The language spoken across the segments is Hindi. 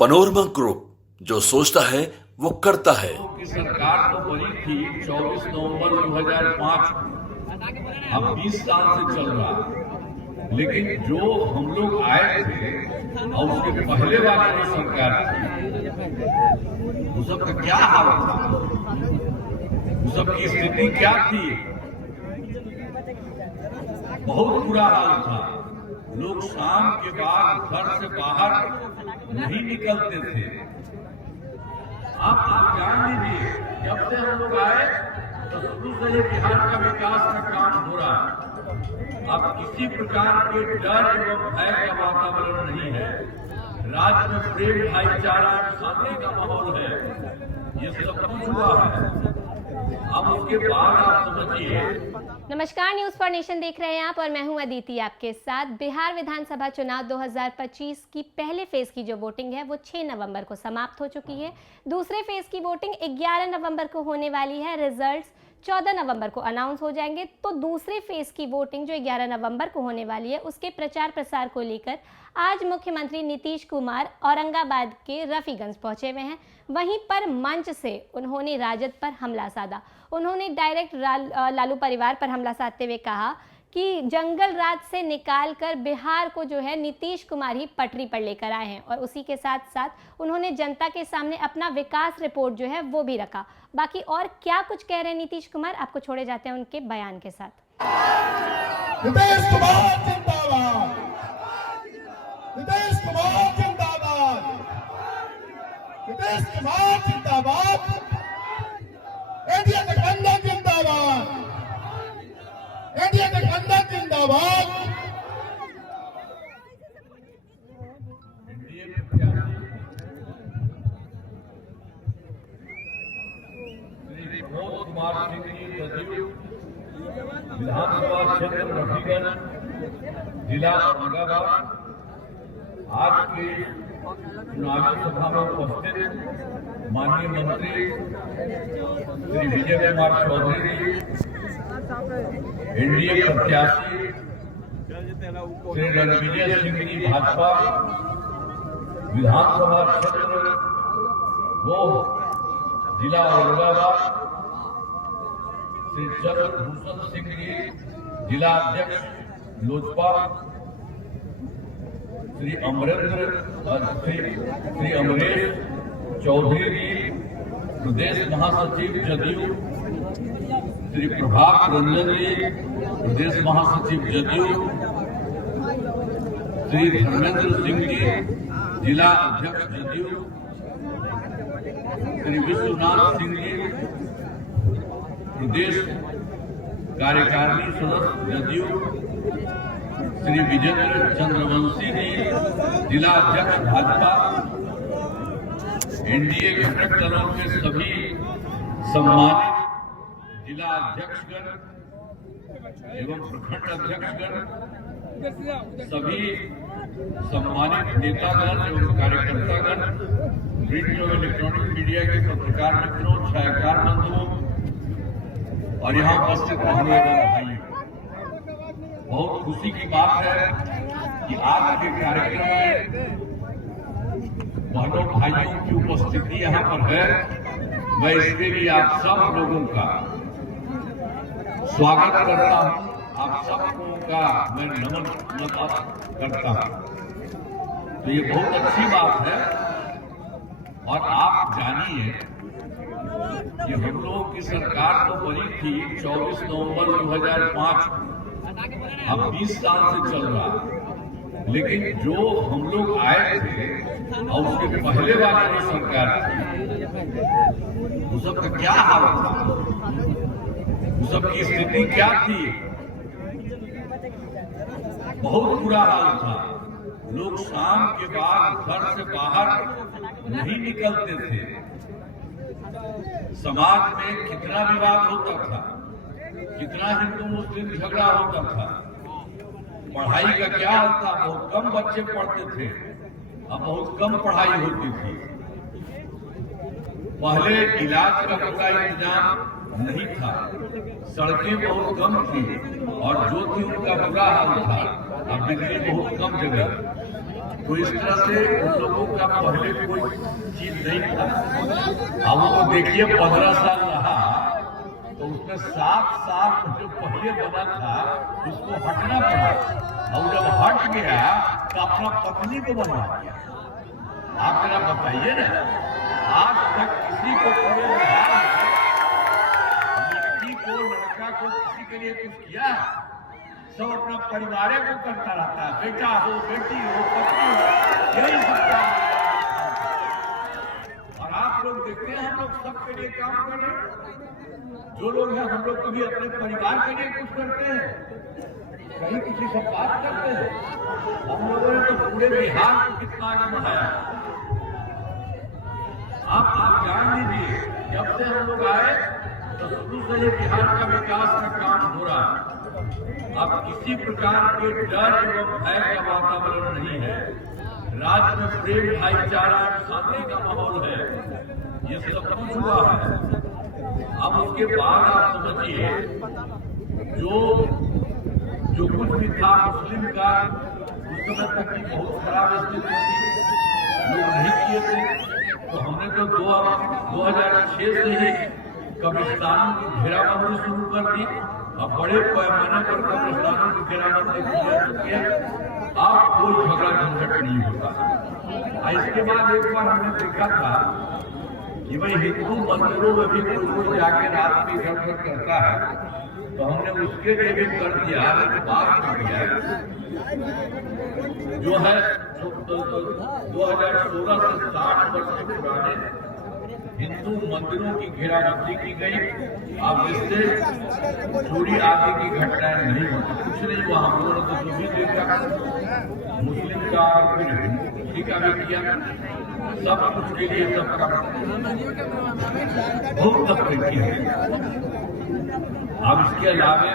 पनोरमा ग्रुप, जो सोचता है वो करता है। की सरकार तो बनी थी 24 नवंबर 2005 को, अब 20 साल से चल रहा है। लेकिन जो हम लोग आए थे और उसके पहले वाली जो सरकार थी, उस सब का क्या हाल था, उस सब की स्थिति क्या थी? बहुत बुरा हाल था। लोग शाम के बाद घर से बाहर नहीं निकलते थे। आप जान लीजिए, जब से हम लोग आए तो शुरू से ही बिहार का विकास का काम हो रहा है। अब किसी प्रकार के डर एवं भय का वातावरण नहीं है। राज्य में प्रेम, भाईचारा, शांति का माहौल है। ये सब कुछ हुआ है। अब उसके बाद आप समझिए। नमस्कार, न्यूज फॉर नेशन देख रहे हैं आप और मैं हूं अदिति आपके साथ। बिहार विधानसभा चुनाव 2025 की पहले फेज की जो वोटिंग है वो 6 नवंबर को समाप्त हो चुकी है। दूसरे फेज की वोटिंग 11 नवंबर को होने वाली है। रिजल्ट्स 14 नवंबर को अनाउंस हो जाएंगे। तो दूसरे फेज की वोटिंग जो 11 नवंबर को होने वाली है उसके प्रचार प्रसार को लेकर आज मुख्यमंत्री नीतीश कुमार औरंगाबाद के रफीगंज पहुंचे हुए हैं। वहीं पर मंच से उन्होंने राजद पर हमला साधा। उन्होंने डायरेक्ट लालू परिवार पर हमला साधते हुए कहा कि जंगल राज से निकालकर बिहार को जो है नीतीश कुमार ही पटरी पर लेकर आए हैं। और उसी के साथ साथ उन्होंने जनता के सामने अपना विकास रिपोर्ट जो है वो भी रखा। बाकी और क्या कुछ कह रहे हैं नीतीश कुमार, आपको छोड़े जाते हैं उनके बयान के साथ। नीतीश कुमार जिंदाबाद, नीतीश कुमार जिंदाबाद, नीतीश कुमार जिंदाबाद, एनडीए गठबंधन जिंदाबाद, एनडीए गठबंधन जिंदाबाद। कुमार सिंह जी जदयू विधानसभा क्षेत्र रफीगंज जिला औरंगाबाद आज की चुनावी सभा में उपस्थित माननीय मंत्री श्री विजय कुमार चौधरी जी, एनडीए प्रत्याशी श्री रणविजय सिंह जी भाजपा विधानसभा क्षेत्र वो जिला औरंगाबाद, श्री चंद्रभूषण सिंह जी जिला अध्यक्ष लोजपा, श्री अमरेश चौधरी जी प्रदेश महासचिव जदयू, श्री प्रभात रंजन जी प्रदेश महासचिव जदयू, श्री धर्मेंद्र सिंह जी जिला अध्यक्ष जदयू, श्री विश्वनाथ सिंह जी प्रदेश कार्यकारिणी सदस्य जदयू, श्री विजेंद्र चंद्रवंशी जी जिला अध्यक्ष भाजपा, एनडीए घटक दलों के सभी सम्मानित जिला अध्यक्षगण एवं प्रखंड अध्यक्षगण, सभी सम्मानित नेतागण एवं कार्यकर्तागण, प्रिंट और इलेक्ट्रॉनिक मीडिया के पत्रकार मित्रों, छायाकार बंधुओं और यहाँ उपस्थित रहने वाले भाइयों, बहुत खुशी की बात है कि आज के कार्यक्रम में बहनों भाइयों की उपस्थिति यहाँ पर है। मैं इसके लिए आप सब लोगों का स्वागत करता हूँ, आप सबको का मैं नमन करता हूँ। तो ये बहुत अच्छी बात है। और आप जानिए कि हम लोगों की सरकार तो बनी थी 24 नवंबर 2005 को, अब 20 साल से चल रहा है। लेकिन जो हम लोग आए थे और उसके पहले वाली जो सरकार थी, उस सब का क्या हाल था, उस सब की स्थिति क्या थी? बहुत बुरा हाल था। लोग शाम के बाद घर से बाहर नहीं निकलते थे। समाज में कितना विवाद होता था, कितना हिंदू मुस्लिम झगड़ा होता था। पढ़ाई का क्या हाल था, बहुत कम बच्चे पढ़ते थे, अब बहुत कम पढ़ाई होती थी। पहले इलाज का पूरा इंतजाम नहीं था, सड़कें बहुत कम थी और जो थी उनका बुरा हाल था। अब बिजली बहुत कम जगह, तो इस तरह से उन लोगों का पहले कोई चीज नहीं था। अब वो देखिए 15 साल रहा तो उसमें 7 साल जो पहले बना था उसको हटना पड़ा, और जब हट गया तो अपना पत्नी को बनवा दिया। आप जरा बताइए ना, आज तक किसी को पूरे बिहार में लड़की को लड़का को किसी के लिए कुछ किया है? सब अपना परिवार को करता रहता है, बेटा हो बेटी हो पत्नी हो, यही सब काम है। और आप लोग देखते हैं हम लोग सबके लिए काम कर रहे हैं। जो लोग हैं हम लोग कभी अपने परिवार के लिए कुछ करते हैं, कहीं किसी से बात करते हैं? हम लोगों ने तो पूरे बिहार को कितना आगे बढ़ाया। आप जान लीजिए, जब से हम लोग आए तो शुरू से ही बिहार का विकास का काम हो रहा है। अब किसी प्रकार के डर एवं भय का वातावरण नहीं है। राज्य में प्रेम भाईचारा शांति का माहौल है, ये सब कुछ हुआ है। अब उसके बाद आप समझिए जो कुछ भी था मुस्लिम का उस समय तक की बहुत खराब स्थिति थी, लोग नहीं किए थे। तो हमने तो 2006 से ही कब्रिस्तानों की घेराबंदी शुरू कर दी। अब बड़े पैमाने पर कब्रिस्तानों की घेराबंदी की जा चुकी है। अब कोई झगड़ा झंझट नहीं होता। इसके बाद एक बार हमने देखा था कि भाई हिंदू मंदिरों में भी कोई जाके रात में इधर उधर करता है, तो हमने उसके लिए भी कर दिया। बात कर दिया जो है 2016 से 60 वर्ष से पुराने हिंदू मंदिरों की घेराबंदी की गई। अब इससे चोरी आदि की घटनाएं नहीं होती, कुछ नहीं हुआ। हम लोगों ने तो जो भी देखा मुस्लिम का और फिर हिंदू का भी किया, सब कुछ के लिए सब काम बहुत तकलीफ है। अब इसके अलावा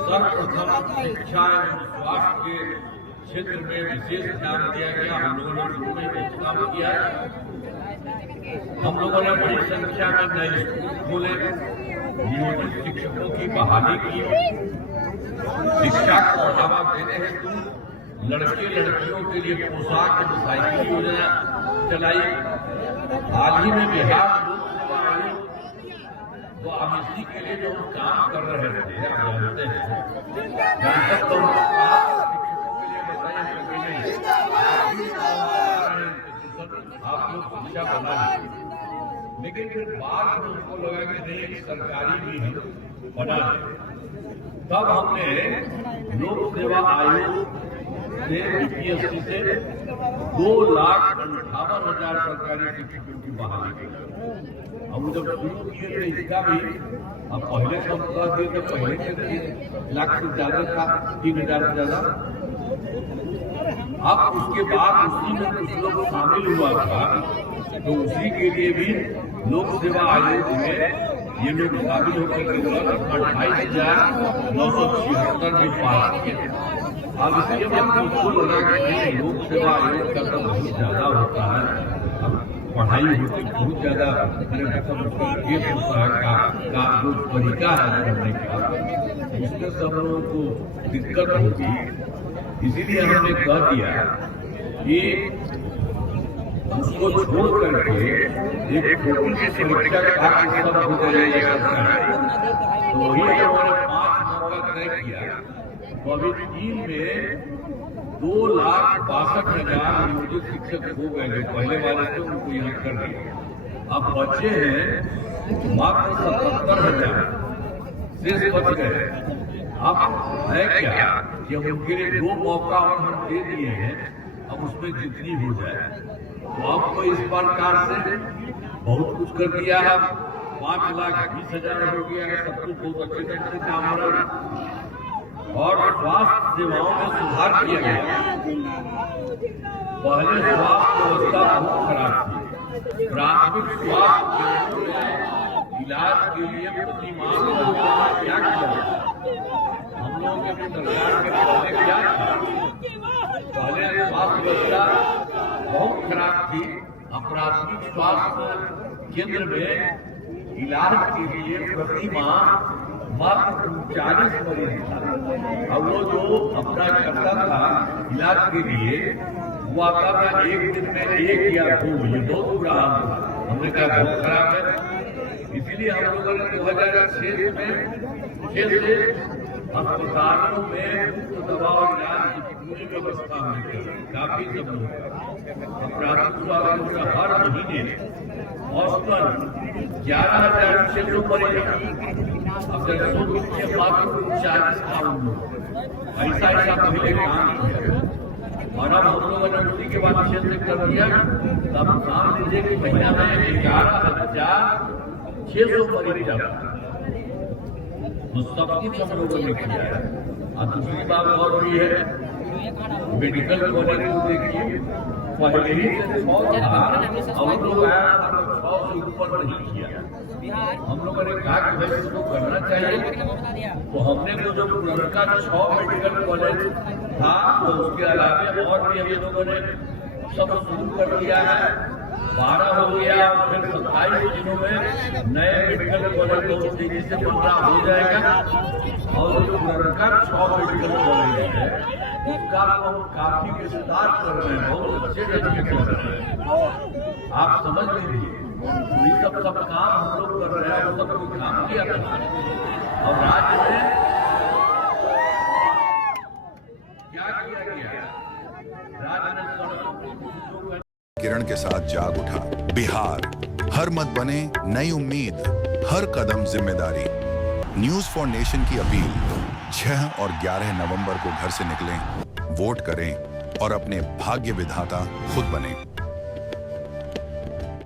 सर्वप्रथम शिक्षा एवं स्वास्थ्य के क्षेत्र में विशेष ध्यान दिया गया। हम लोगों ने शुरू में कुछ काम किया। हम लोगों ने बड़ी संख्या में नए स्कूल खोले, नियोजित शिक्षकों की बहाली की, शिक्षा को बढ़ावा देने हेतु लड़के लड़कियों के लिए पोशाक एवं साइकिल योजना चलाई। हाल ही में बिहार लोक सेवा आयोग तो अब इसी के लिए जो काम कर रहे थे, आप जानते हैं, जब तक तो आप लोग शिक्षा बना लीजिए, लेकिन फिर बाद में उनको लगा कि नहीं एक सरकारी भी हम बना लें। तब हमने लोक सेवा आयोग से यूपीएससी से 2,58,000 सरकारी शिक्षकों की बहाली की। हम जब शुरू किए थे इसका भी, अब पहले तो हम कह दिए थे पहले के 3 लाख से ज्यादा था, 3,000 से ज्यादा। अब उसके बाद उसी में कुछ लोग शामिल हुआ था, तो उसी के लिए भी लोक सेवा आयोग में ये लोग शामिल होकर 28,976 भी पास किए। अब इसके बाद उसको लगा कि लोक सेवा आयोग का तो बहुत ज्यादा होता है, पढ़ाई होती बहुत ज्यादा केस होता है का जो तरीका है करने का, उसमें सब लोगों को दिक्कत होगी। इसीलिए हमने कह दिया कि उसको छोड़ करके एक छोटी सी परीक्षा का सब हो जाएगा। तो वही हमारे 5 मौका तय किया। तो अभी 3 में 2,62,000 नियोजित शिक्षक हो गए जो पहले वाले थे, उनको यहाँ कर दिया। अब बचे हैं मात्र 77,000 शेष बच गए। अब है क्या कि हम उनके लिए 2 मौका और हम दे दिए हैं, अब उसमें जितनी हो जाए। तो आपको इस प्रकार से बहुत कुछ कर दिया है। 5,20,000 हो गया है, सब कुछ बहुत अच्छे ढंग से काम हो रहा है। और स्वास्थ्य सेवाओं में सुधार किया गया। पहले स्वास्थ्य व्यवस्था बहुत खराब थी। प्राथमिक स्वास्थ्य केंद्रों में इलाज के लिए प्रति माह क्या किया हम लोगों के सरकार के पहले क्या था? पहले स्वास्थ्य व्यवस्था बहुत खराब थी। प्राथमिक स्वास्थ्य केंद्र में इलाज के लिए प्रति माह मात्र 40 मरीज था। अब वो जो अपना करता था इलाज के लिए, वो आता था एक दिन में 1 या 2, ये बहुत बुरा हाल था। हमने कहा बहुत खराब है, इसीलिए हम लोगों ने 2006 में से अस्पतालों में मुफ्त दवा और इलाज की पूरी व्यवस्था हमने की। काफी सब लोग प्राथमिक स्वास्थ्य में हर महीने औसतन 11,600 मरीज, अब 100 के मात्र 40 काउंट, ऐसा पहले काम किया और अब हम लोगों ने उसी के बाद क्षेत्र कर दिया। तब मान लीजिए कि महीना में 11,600 मरीज जाता, तो सब कुछ हम लोगों ने किया है। और दूसरी बात और भी है, मेडिकल कॉलेज को देखिए, पहले ही से 100 था, हम लोग आया 100 से ऊपर नहीं किया। हम लोगों ने कहा कि भाई इसको करना चाहिए, तो हमने तो जो पुरनका 6 मेडिकल कॉलेज था, तो उसके अलावा और भी हम लोगों ने सब शुरू कर दिया है। 12 हो गया, फिर 27 दिनों में नए मेडिकल कॉलेज को तेजी से 15 हो जाएगा। और जो पुरनका 6 मेडिकल कॉलेज है, उसका हम काफी विस्तार कर रहे हैं, बहुत अच्छे तरीके से कर रहे हैं। आप समझ लीजिए, ये सब काम हम लोग कर रहे हैं, वो सब कोई काम किया था। और राज्य में क्या किया गया? राज्य में किरण के साथ जाग उठा बिहार। हर मत बने नई उम्मीद, हर कदम जिम्मेदारी। न्यूज फॉर नेशन की अपील, 6 और 11 नवंबर को घर से निकलें, वोट करें और अपने भाग्य विधाता खुद बनें।